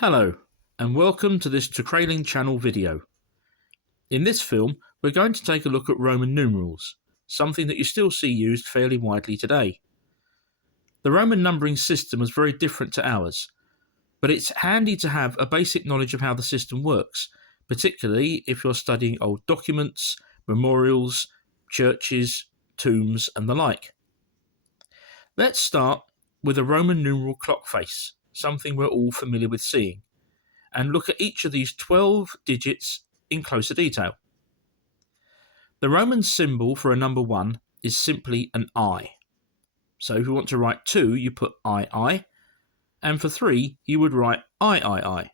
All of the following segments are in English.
Hello, and welcome to this Trailing channel video. In this film, we're going to take a look at Roman numerals, something that you still see used fairly widely today. The Roman numbering system was very different to ours, but it's handy to have a basic knowledge of how the system works, particularly if you're studying old documents, memorials, churches, tombs, and the like. Let's start with a Roman numeral clock face, something we're all familiar with seeing, and look at each of these 12 digits in closer detail. The Roman symbol for a number 1 is simply an I. So if you want to write 2, you put II, and for 3, you would write III.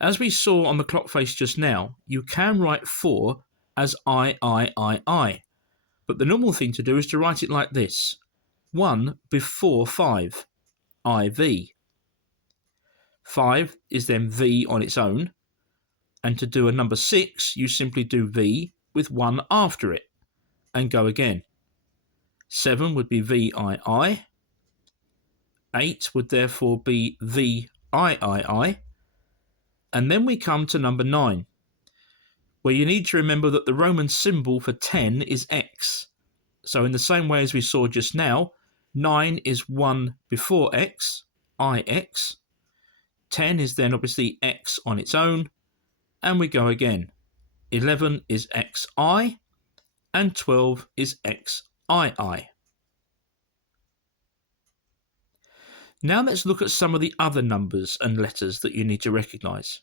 As we saw on the clock face just now, you can write 4 as III, but the normal thing to do is to write it like this: 1 before 5, IV. 5 is then V on its own, and to do a number 6, you simply do V with 1 after it, and go again. 7 would be VII, 8 would therefore be VIII, and then we come to number 9, where you need to remember that the Roman symbol for 10 is X. So in the same way as we saw just now, 9 is 1 before X, IX. 10 is then obviously X on its own, and we go again. 11 is XI, and 12 is XII. Now let's look at some of the other numbers and letters that you need to recognise.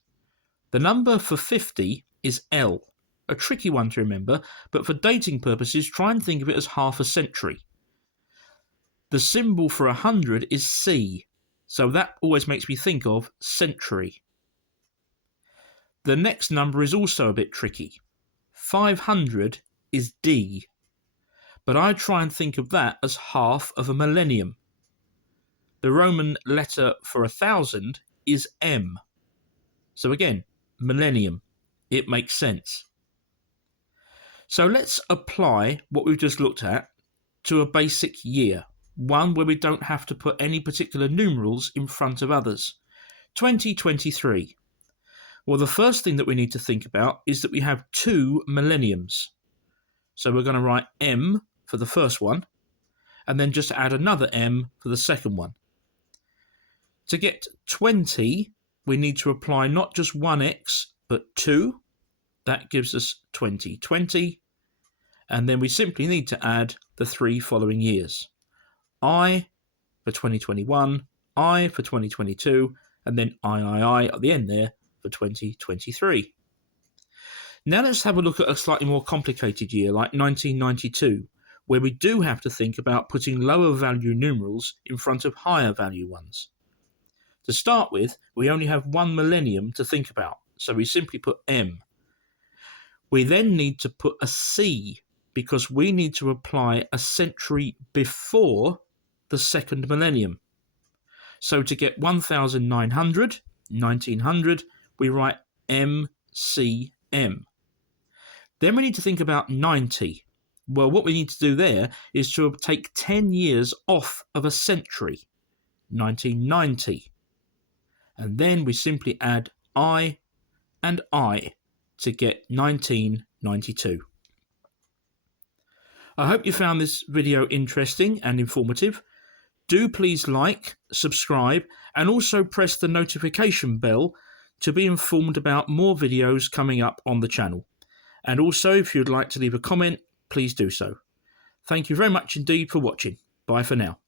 The number for 50 is L, a tricky one to remember, but for dating purposes try and think of it as half a century. The symbol for 100 is C, so that always makes me think of century. The next number is also a bit tricky. 500 is D, but I try and think of that as half of a millennium. The Roman letter for 1,000 is M. So again, millennium. It makes sense. So let's apply what we've just looked at to a basic year. One where we don't have to put any particular numerals in front of others. 2023. Well, the first thing that we need to think about is that we have 2 millenniums. So we're going to write M for the first one, and then just add another M for the second one. To get 20, we need to apply not just one X, but 2. That gives us 2020. And then we simply need to add the 3 following years. I for 2021, I for 2022, and then III at the end there for 2023. Now let's have a look at a slightly more complicated year like 1992, where we do have to think about putting lower value numerals in front of higher value ones. To start with, we only have 1 millennium to think about, so we simply put M. We then need to put a C, because we need to apply a century before the second millennium. So to get 1900, we write MCM. Then we need to think about 90. Well, what we need to do there is to take 10 years off of a century, 1990. And then we simply add I and I to get 1992. I hope you found this video interesting and informative. Do please like, subscribe, and also press the notification bell to be informed about more videos coming up on the channel. And also, if you'd like to leave a comment, please do so. Thank you very much indeed for watching. Bye for now.